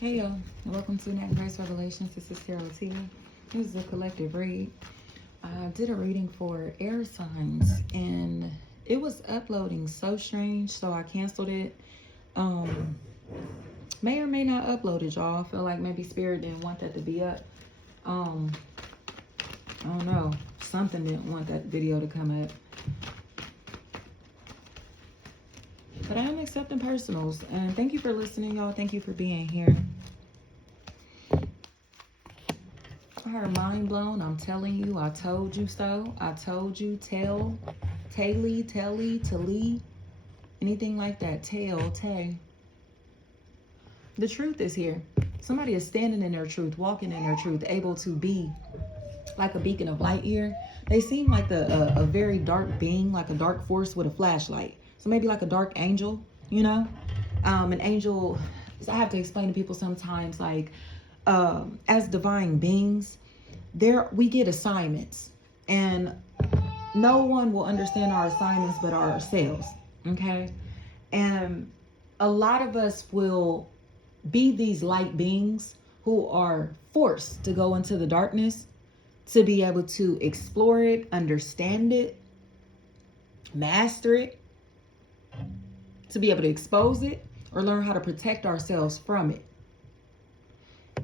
Hey y'all, welcome to Night Grace Revelations. This is Carol T. This is a collective read. I did a reading for air signs and it was uploading so strange, so I canceled it. May or may not upload it, y'all. I feel like maybe Spirit didn't want that to be up. I don't know. Something didn't want that video to come up. But I am accepting personals. And thank you for listening, y'all. Thank you for being here. I heard mind blown. I'm telling you. I told you so. I told you. Tell. Telly. Tally. Anything like that. Tell. Tay. The truth is here. Somebody is standing in their truth, walking in their truth, able to be like a beacon of light here. They seem like a very dark being, like a dark force with a flashlight. So maybe like a dark angel, you know? An angel, I have to explain to people sometimes, like, as divine beings, we get assignments. And no one will understand our assignments but ourselves, okay? And a lot of us will be these light beings who are forced to go into the darkness to be able to explore it, understand it, master it, to be able to expose it, or learn how to protect ourselves from it.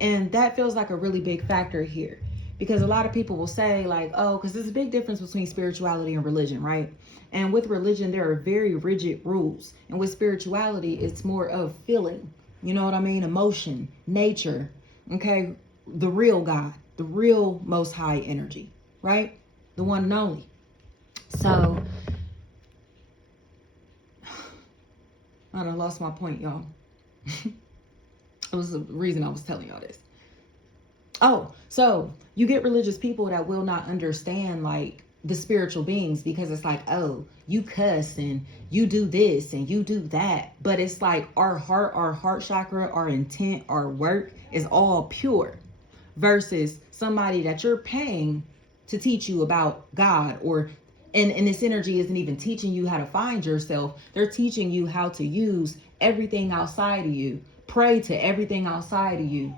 And that feels like a really big factor here, because a lot of people will say like, oh, because there's a big difference between spirituality and religion, right? And with religion, there are very rigid rules. And with spirituality, it's more of feeling, you know what I mean? Emotion, nature, okay? The real God, the real most high energy, right? The one and only. So, I done lost my point, y'all. It was the reason I was telling y'all this. Oh, so you get religious people that will not understand like the spiritual beings, because it's like, oh, you cuss and you do this and you do that. But it's like our heart chakra, our intent, our work is all pure, versus somebody that you're paying to teach you about God, or and this energy isn't even teaching you how to find yourself. They're teaching you how to use everything outside of you. Pray to everything outside of you.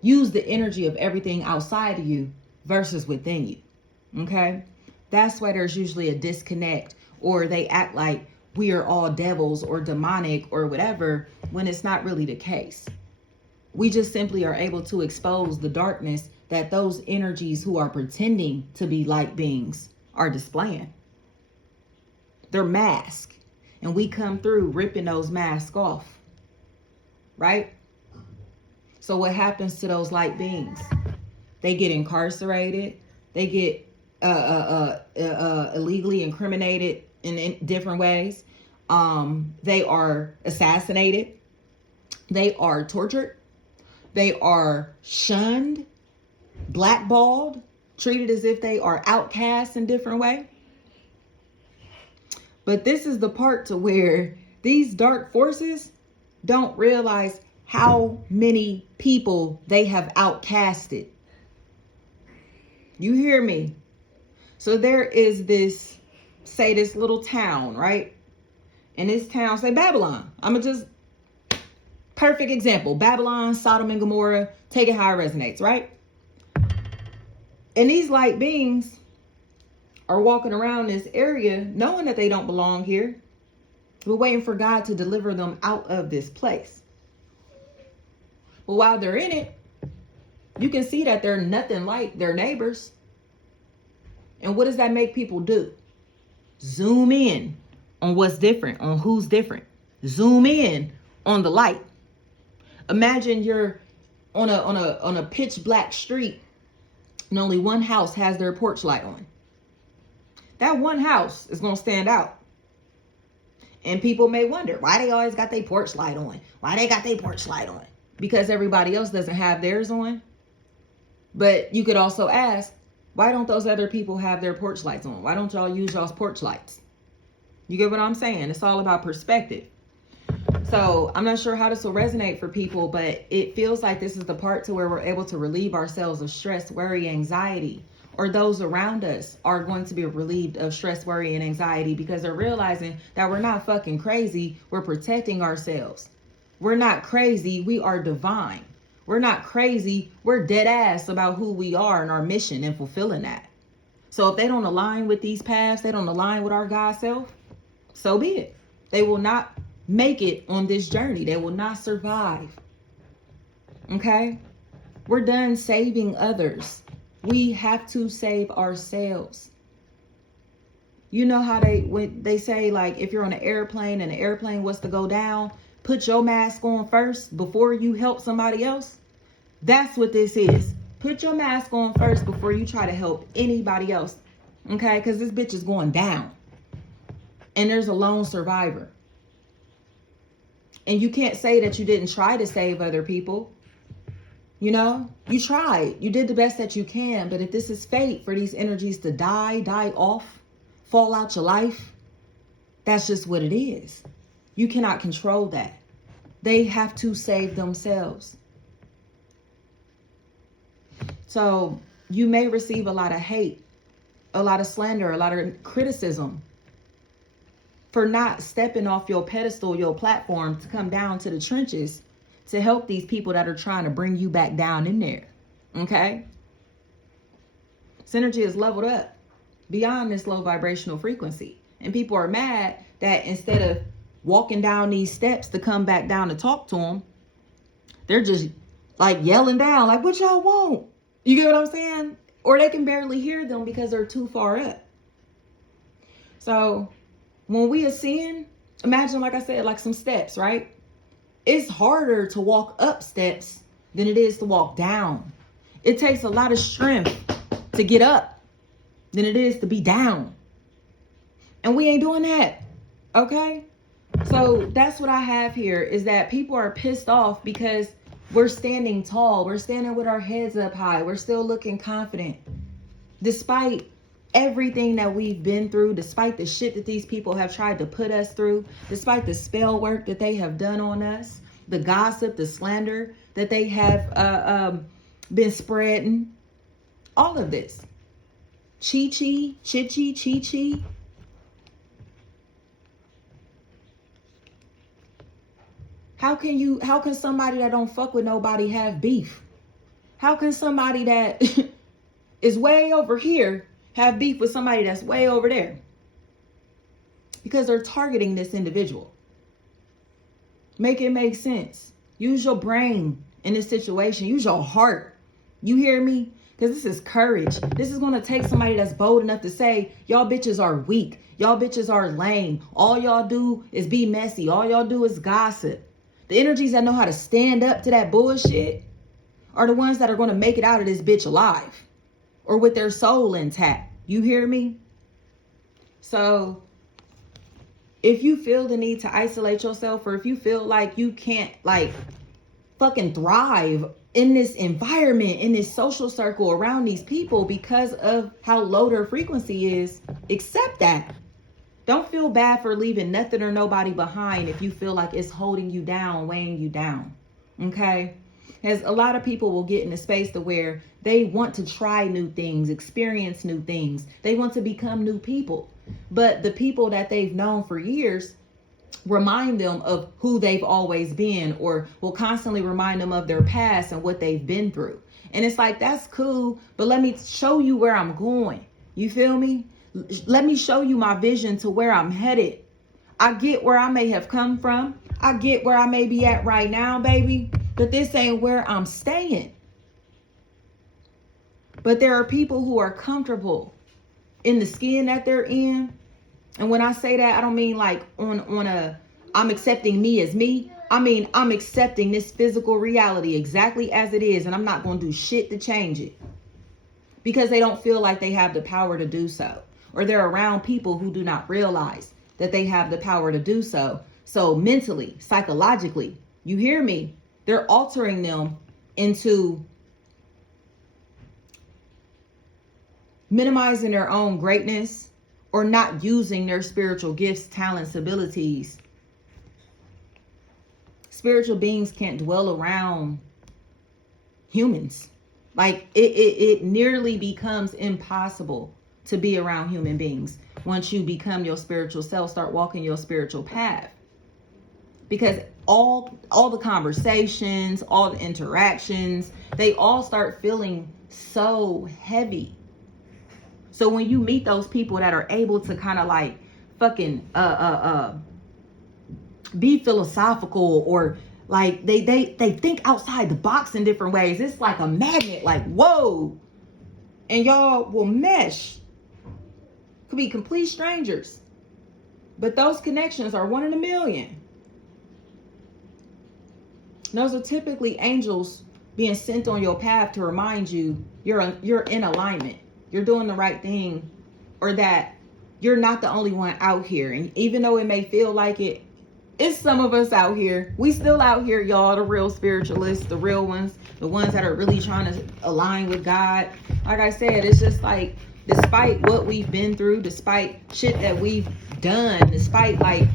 Use the energy of everything outside of you versus within you. Okay? That's why there's usually a disconnect, or they act like we are all devils or demonic or whatever, when it's not really the case. We just simply are able to expose the darkness that those energies who are pretending to be light beings are displaying. They're masked, and we come through ripping those masks off, right? So what happens to those light beings? They get incarcerated. They get illegally incriminated in different ways. They are assassinated. They are tortured. They are shunned, blackballed, treated as if they are outcasts in different way. But this is the part to where these dark forces don't realize how many people they have outcasted. You hear me? So there is this little town, right? In this town, say Babylon. Perfect example. Babylon, Sodom and Gomorrah. Take it how it resonates, right? And these light beings are walking around this area knowing that they don't belong here. We're waiting for God to deliver them out of this place. But while they're in it, you can see that they're nothing like their neighbors. And what does that make people do? Zoom in on what's different, on who's different. Zoom in on the light. Imagine you're on a pitch black street and only one house has their porch light on. That one house is going to stand out. And people may wonder why they always got their porch light on. Why they got their porch light on? Because everybody else doesn't have theirs on. But you could also ask, why don't those other people have their porch lights on? Why don't y'all use y'all's porch lights? You get what I'm saying? It's all about perspective. So I'm not sure how this will resonate for people, but it feels like this is the part to where we're able to relieve ourselves of stress, worry, anxiety, or those around us are going to be relieved of stress, worry, and anxiety, because they're realizing that we're not fucking crazy. We're protecting ourselves. We're not crazy. We are divine. We're not crazy. We're dead ass about who we are and our mission and fulfilling that. So if they don't align with these paths, they don't align with our God self, so be it. They will not make it on this journey. They will not survive. Okay? We're done saving others. We have to save ourselves. You know how when they say, like, if you're on an airplane and the airplane was to go down, put your mask on first before you help somebody else? That's what this is. Put your mask on first before you try to help anybody else. Okay? Because this bitch is going down. And there's a lone survivor. And you can't say that you didn't try to save other people. You know, you tried. You did the best that you can. But if this is fate for these energies to die off, fall out your life, that's just what it is. You cannot control that. They have to save themselves. So you may receive a lot of hate, a lot of slander, a lot of criticism for not stepping off your pedestal, your platform, to come down to the trenches to help these people that are trying to bring you back down in there. Okay? Synergy is leveled up beyond this low vibrational frequency. And people are mad that instead of walking down these steps to come back down to talk to them, they're just like yelling down, like, what y'all want? You get what I'm saying? Or they can barely hear them because they're too far up. So when we ascend, imagine, like I said, like some steps, right? It's harder to walk up steps than it is to walk down. It takes a lot of strength to get up than it is to be down. And we ain't doing that. Okay? So that's what I have here, is that people are pissed off because we're standing tall. We're standing with our heads up high. We're still looking confident. Despite everything that we've been through, despite the shit that these people have tried to put us through, despite the spell work that they have done on us, the gossip, the slander that they have been spreading, all of this. Chi-chi, chi-chi, chi-chi. How can somebody that don't fuck with nobody have beef? How can somebody that is way over here have beef with somebody that's way over there? Because they're targeting this individual. Make it make sense. Use your brain in this situation. Use your heart. You hear me? Because this is courage. This is going to take somebody that's bold enough to say, y'all bitches are weak. Y'all bitches are lame. All y'all do is be messy. All y'all do is gossip. The energies that know how to stand up to that bullshit are the ones that are going to make it out of this bitch alive or with their soul intact. You hear me? So if you feel the need to isolate yourself, or if you feel like you can't like fucking thrive in this environment, in this social circle around these people because of how low their frequency is, accept that. Don't feel bad for leaving nothing or nobody behind if you feel like it's holding you down, weighing you down. Okay? As a lot of people will get in a space to where they want to try new things, experience new things. They want to become new people. But the people that they've known for years remind them of who they've always been, or will constantly remind them of their past and what they've been through. And it's like, that's cool, but let me show you where I'm going. You feel me? Let me show you my vision to where I'm headed. I get where I may have come from. I get where I may be at right now, baby. But this ain't where I'm staying. But there are people who are comfortable in the skin that they're in. And when I say that, I don't mean like I'm accepting me as me. I mean, I'm accepting this physical reality exactly as it is. And I'm not going to do shit to change it. Because they don't feel like they have the power to do so. Or they're around people who do not realize that they have the power to do so. So mentally, psychologically, you hear me? They're altering them into minimizing their own greatness or not using their spiritual gifts, talents, abilities. Spiritual beings can't dwell around humans. Like it nearly becomes impossible to be around human beings once you become your spiritual self, start walking your spiritual path. because all the conversations, all the interactions, they all start feeling so heavy. So when you meet those people that are able to kind of like fucking be philosophical, or like they think outside the box in different ways, it's like a magnet, like whoa, and y'all will mesh. Could be complete strangers, but those connections are 1 in a million. Those are typically angels being sent on your path to remind you you're in alignment, you're doing the right thing, or that you're not the only one out here. And even though it may feel like it, it's some of us out here. We still out here, y'all, the real spiritualists, the real ones, the ones that are really trying to align with God. Like I said, it's just like, despite what we've been through, despite shit that we've done, despite like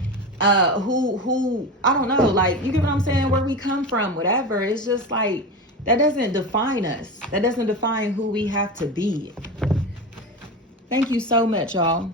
who I don't know, like, you get what I'm saying, where we come from, whatever, it's just like, that doesn't define us. That doesn't define who we have to be. Thank you so much, y'all.